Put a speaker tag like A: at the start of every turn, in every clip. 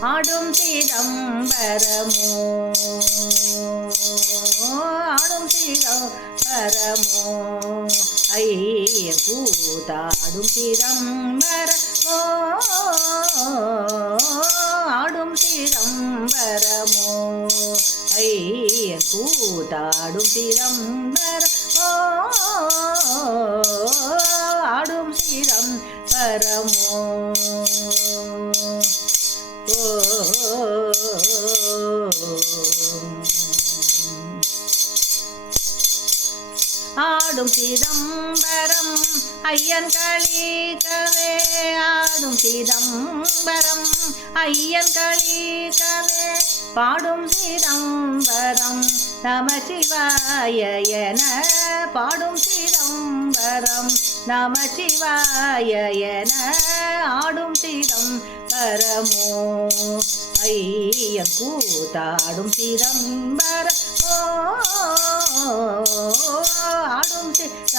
A: ஆடும் சிதம்பரமோ ஆடும் சிதம்பரமோ ஐய கூத்தாடும் சிதம்பரமோ ஆடும் சிதம்பரமோ ஐய கூத்தாடும் சிதம்பரமோ ஆடும் சிதம்பரமோ. ஆடும் சிதம்பரம் ஐயன் கழிக்கவே ஆடும் சிதம்பரம் ஐயன் கழிக்கவே பாடும் சிதம்பரம். நமசிவாய என பாடும் சிதம்பரம். நமசிவாய என ஆடும் சிதம்பரமோ. ஐயன் கூத்தாடும் சிதம்பரமோ.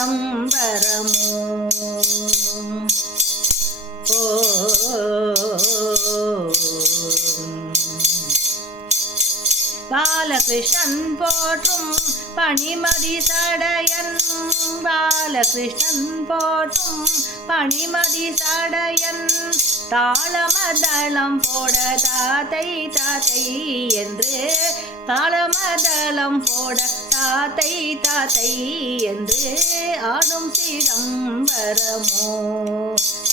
A: ஆடும் சிதம்பரமோ பாலகிருஷ்ணன் போற்றும் பணிமதி சடையன். பாலகிருஷ்ணன் போற்றும் பணிமதி சடையன். தாளமதளம் போட தாத்தை தாத்தை என்று. தாளமதளம் போட தாத்தை தாத்தை என்று. சிதம்பரமோ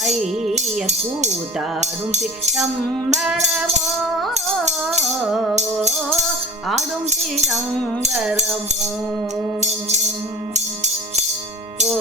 A: ஐயர் கூத்தாடும் சிதம்பரமோ ஆடும் சிதம்பரமோ ஓ